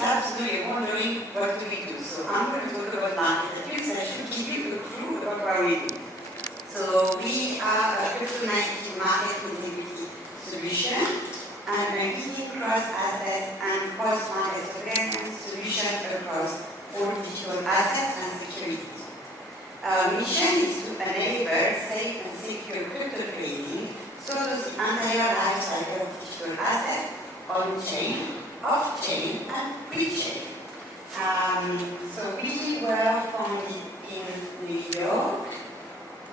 Labs, you're wondering what do we do. So I'm going to talk about market abuse, and I should give you a clue about what we do. So we are a crypto-native market integrity solution and a leading cross-asset and cross-market surveillance solution across all digital assets and securities. Our mission is to enable safe and secure crypto trading so that the entire life cycle of digital assets on-chain, off-chain, and pre-chain. So we were founded in New York.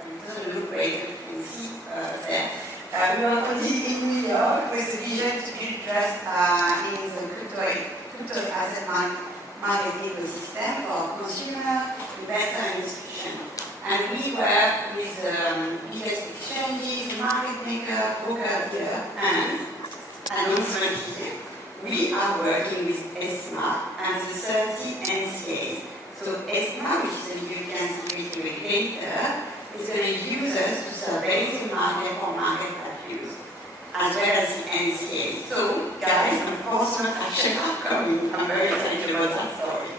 It doesn't look great, you can see there. We were founded in New York with the vision to build trust in the crypto asset market ecosystem for consumer, investor, and institution. And we work with biggest exchanges, market maker, broker dealer, and announcement here. We are working with ESMA and the 30 NCAs. So ESMA, which is the European Security Regulator, is going to use us to survey the market for market abuse, as well as the NCAs. So, guys, enforcement action are coming. I'm very excited about that story.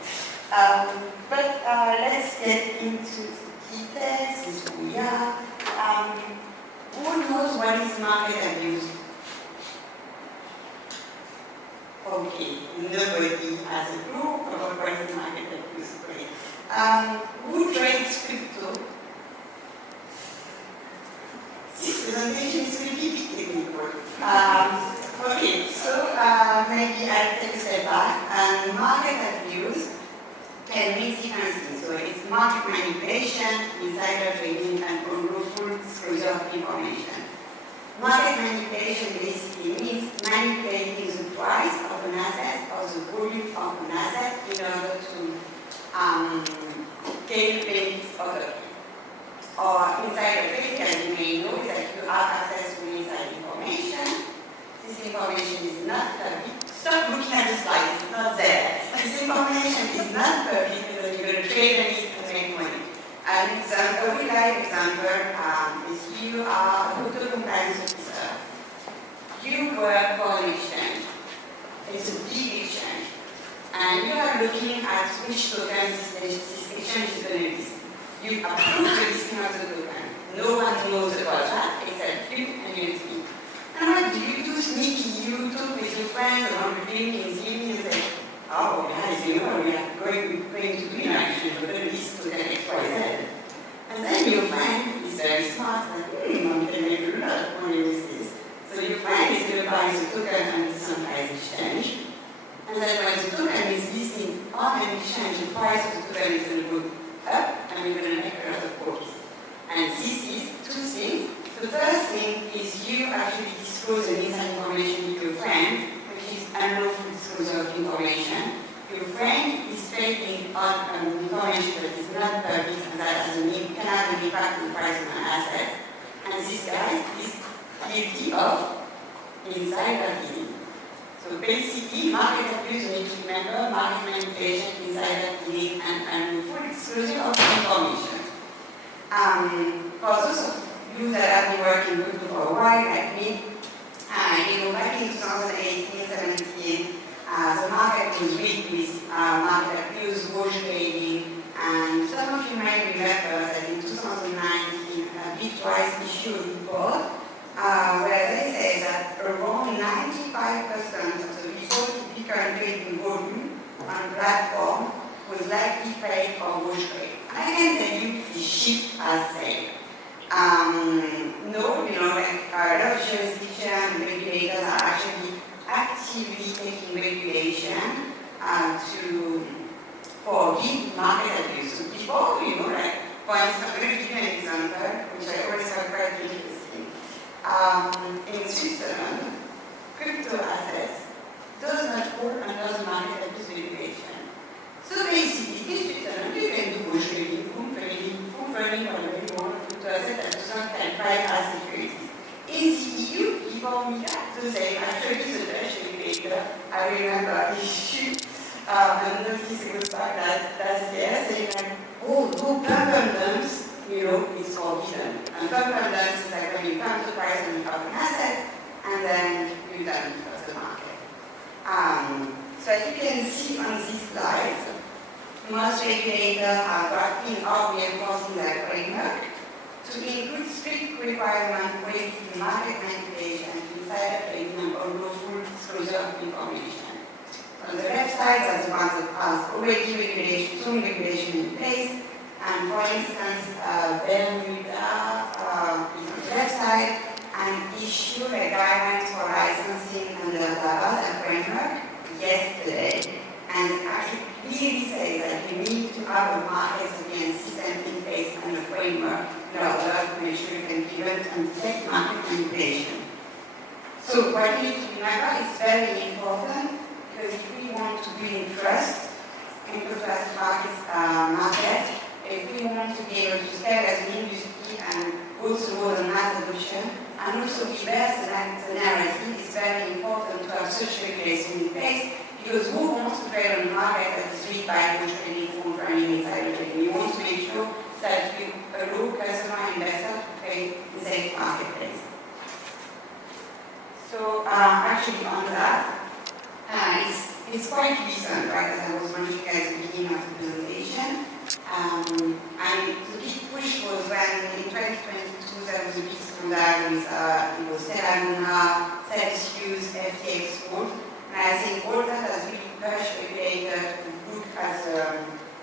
But let's get into the details. This is who we are. Who knows what is market abuse? Okay, nobody has a clue about what is market abuse. Great. Who trades crypto? This presentation is really bit technical. Okay, so maybe I'll take a step back. Market abuse can mean different things. So it's market manipulation, insider trading, and unlawful disclosure of information. Market manipulation basically means manipulating the price of an asset or the volume of an asset in order to gain benefits out of it. Or insider trading, as you may know, is that you have access to inside information. This information is not public. Stop looking at the slide, it's not there. This information is not public because you're going to trade on it to make money. An example, a real life example is you are a crypto compliance officer. You work for an exchange. It's a big exchange. And you are looking at which token this exchange is going to list. You approve the listing of the token. No one knows about that except you and your team. And what do? Sneaky, you talk with your friends around the drink and evening and say, oh guys, you know, we are going to do an action, we're going to list token XYZ. And then your friend is very smart, like, I'm going to make a lot of money with this. So your friend is going to buy the token on the centralized exchange. And then when the token is listed on an exchange, the price of the token is going to go up, and we're going to make a lot of profit. And this is two things. The first thing is you actually disclose an inside information to your friend, which is unlawful disclosure of information. Your friend is trading on information that is not public and that can have an impact on the price of an asset. And this guy is guilty of insider dealing. So basically, market abuse, you need to remember, market manipulation, insider dealing, and unlawful disclosure of information. For those of you that have been working with crypto for a while, like me, back in 2018-17, the market was weak with market abuse, wash trading, and some of you might remember that in 2019, Bitwise issued a report where they say that around 95% of the reported Bitcoin trading volume on platform was likely paid or wash trade. I can tell you the ship has sailed. No, like a lot of jurisdictions and regulators are actually actively taking regulation to forgive market abuse. So before, for instance, I'm going to give you an example, which I always find quite interesting. In Switzerland, crypto assets does not fall under the market abuse regulation. So basically, in Switzerland, you can do bush trading, full trading, whatever you want, crypto assets that does not qualify as securities. In the EU, before MiCA, the same. Actually, the Dutch regulator, I remember, issued a notice it was back last year saying like, oh, no pump and dumps, it's forbidden. And pump and dumps is like when you pump the price of an asset and then you dump it off the market. So So as you can see on this slide, most regulators are drafting or reinforcing their framework to include strict requirements related to market manipulation, insider trading, and unlawful disclosure of information. On the left side are the ones that have already regulation, some regulation in place, and for instance, Bermuda is on the left side and issued a guidelines for licensing under the Basel framework yesterday, and actually clearly says that you need to have a market surveillance system in place and a framework in order to make sure you can prevent and detect market manipulation. So what you need to remember is very important, because if we want to build trust in the trust market, if we want to be able to scale as an industry and also the mass adoption, and also reverse the narrative, it's very important to have such regulation in place, because who wants to trade on the market that is read by trading, phone trading, insider trading? You want to make sure that you allow customer investor to trade in safe marketplace. So actually on that, it's quite recent, right, as I was mentioning at the beginning of the presentation. And the big push was when in 2022 there was a big scandal with Terra Luna, Celsius, FTX Gold. And I think all that has really pushed regulators to look at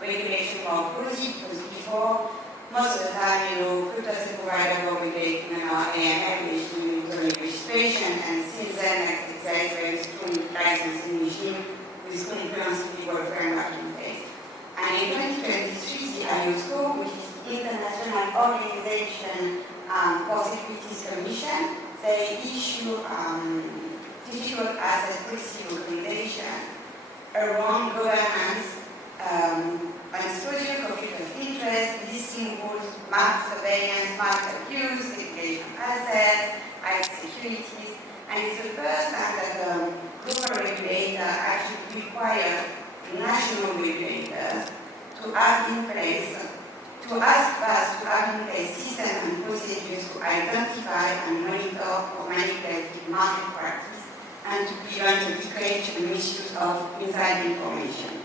regulation more closely, because before, most of the time, crypto asset provider were regulating AML, which is registration, and since then, there is a very strong licensing regime with comprehensive legal framework in place. And in 2023, the IOSCO, which is the International Organization for Securities Commission, they issue digital asset policy recommendation around governance, exposure, conflict of interest, listing rules, market surveillance, market abuse, liquidation of assets, IT securities, and it's the first time that the global regulator actually requires national regulators to have in place, to ask us to have in place systems and procedures to identify and monitor for manipulative market practice and to prevent the leakage and misuse of inside information.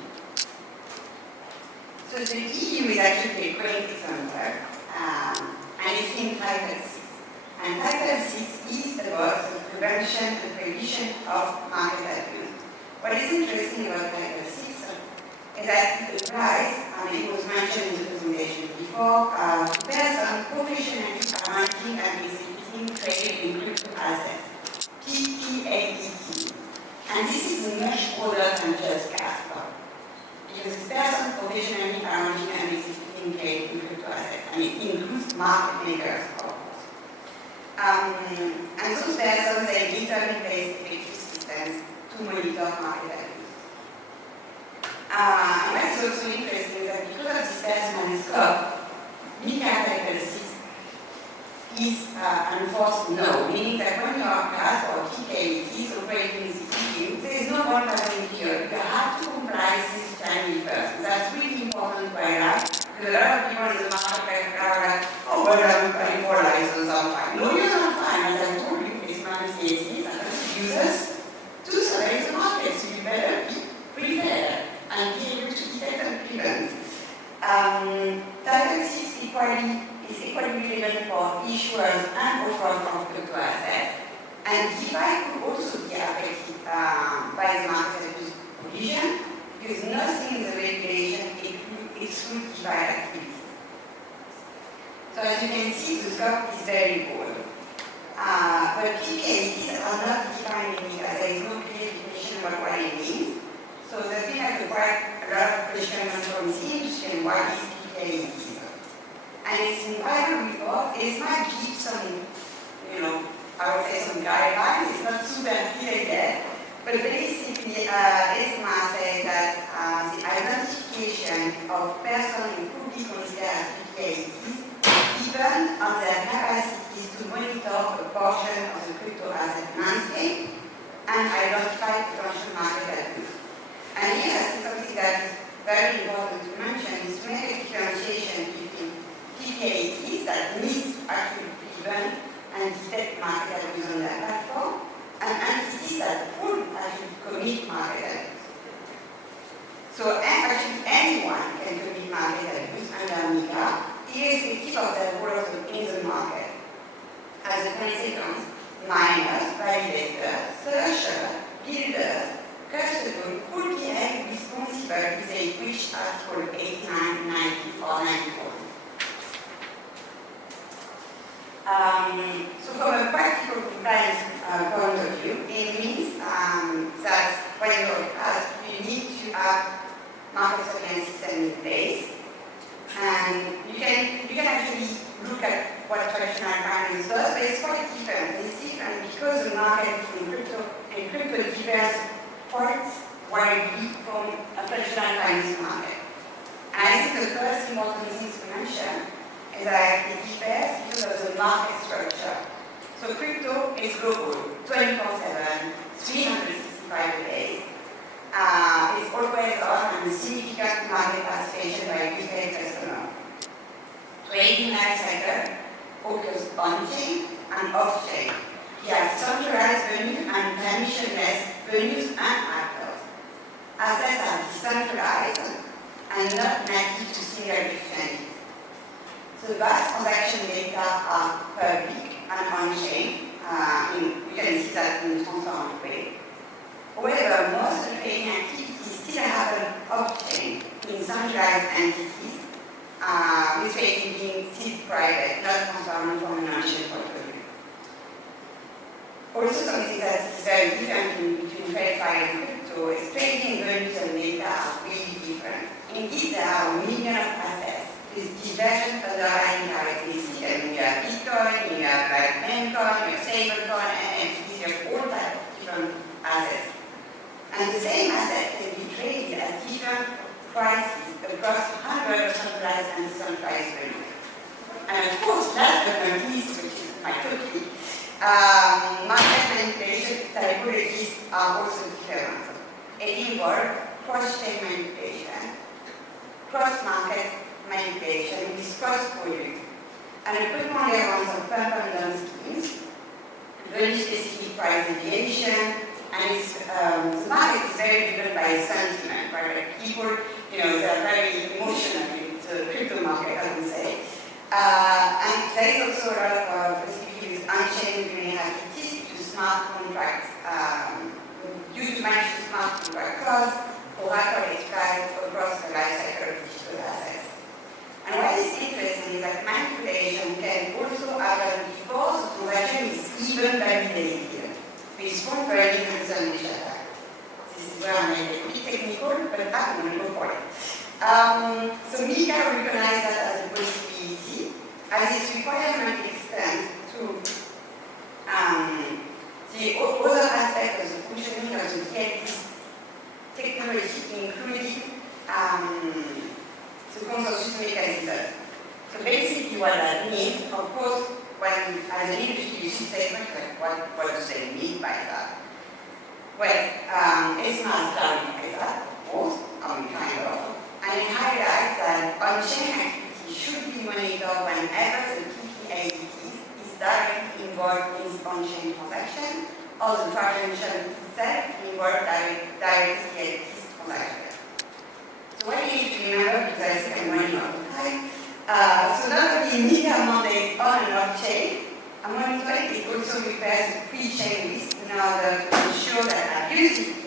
So the EU is actually a great example, and it's in Title 6. And Title 6 is about the prevention and prohibition of market abuse. What is interesting about Title 6 is that it applies, and it was mentioned in the presentation before, to persons professionally managing and executing trade in crypto assets, PPAET. And this is much broader than just CASPs, because this person professionally managing and executing trade in crypto assets, and it includes market makers, of course. And those persons, they literally place effective systems to monitor market abuse. And what is also interesting is that because of this personal scope, MiCA Title 6 is enforced no, meaning that when you are CAS or TKETs operating in the EU, there is no one person here. You have to comply since January 1st. That's really important to highlight, because a lot of people in the market are like, oh, well, I'm applying for a license, I'm fine. No, you're not fine. As I told you, it's managed CASPs and users to survey the market, so you better be prepared and be able to detect and prevent. Title 6 is equally relevant for issuers and offerers of crypto assets, and DeFi could also be affected by the market abuse provision, because nothing in the regulation excludes DeFi activities. So as you can see, the scope is very broad. But PKETs are not defined in MiCA. There is no clear definition about what it means. So there's been quite a lot of questions from the industry, what is PKET? And it's in final report, it might give some, I would say some guidelines, it's not super clear yet, but basically ESMA says that the identification of persons who could be considered as PKETs depend on their capacities to monitor a portion of the crypto asset landscape and identify potential market abuse. And here, I think something that is very important to mention is to make a differentiation between PKETs that needs to actually prevent and detect market abuse on their platform, and entities that could actually commit market abuse. So actually anyone can commit market abuse under MiCA, irrespective of their role in the market. As a consequence, miners, validators, searchers, builders, custodians could be held responsible if they breach Article 89, 90, or 91. So from a practical compliance point of view, it means that when you're asked, you need to have market surveillance system in place. And you can actually look at what traditional finance does, but it's quite different. It's different because the market from crypto differs quite widely from a traditional finance market. And I think the first important thing to mention is that it differs because of the market structure. So crypto is global, 24/7, 365 days. It's always on and significant market participation by retail customers. Trading lifecycle occurs on-chain and off-chain. We have centralized venues and permissionless venues and actors. Assets are decentralized and not native to single exchanges. So vast transaction data are public and on-chain. You can see that in the transparent way. However, most of the trading activities still happen off-chain in centralized entities, with trading being still private, not transparent from an on-chain point of view. Also, something that is very different between TradFi and crypto is trading venues and data are really different. Indeed, there are millions of assets with divergent underlying characteristics. And you have Bitcoin, you have like Memcoin, you have stablecoin, NFTs, you have all types of different assets. And the same asset can be traded at different prices across hundreds of centralized and decentralized venues. And of course, last but not least, which is my topic, market manipulation typologies are also different. It involves cross-chain manipulation, cross-market manipulation with cross-product, and a preponderance of pump and dump schemes, very specific price deviation, and the market is very driven by sentiment, right? Like people, they're very emotional in the crypto market, I would say. And there is also a lot of possibility with unchained vulnerabilities to smart contracts, due to manage smart contract costs, Oracle is applied across the lifecycle of digital assets. And what is interesting is that manipulation can also happen before the transaction is even validated, with sponsoring and sandwich attack. This is where I made it a bit technical, but I'm going to go for it. So MiCA recognized that as a possibility, as its requirement extends to the other aspect of the functioning of the DLT technology, including the consensus mechanism. So basically what that means, of course, when as an industry you see statements like what do they mean by that? Well, it's not clarifies that, of course, kind of, and it highlights that on-chain activity should be monitored whenever the TPADT is directly involved in the on-chain transaction or the transaction itself involved directly in this transaction. So what you need to remember, because I think I'm running out of time, so not only MiCA mandates on and off chain, and monitoring it also refers to pre-chain risk in order to ensure that abusive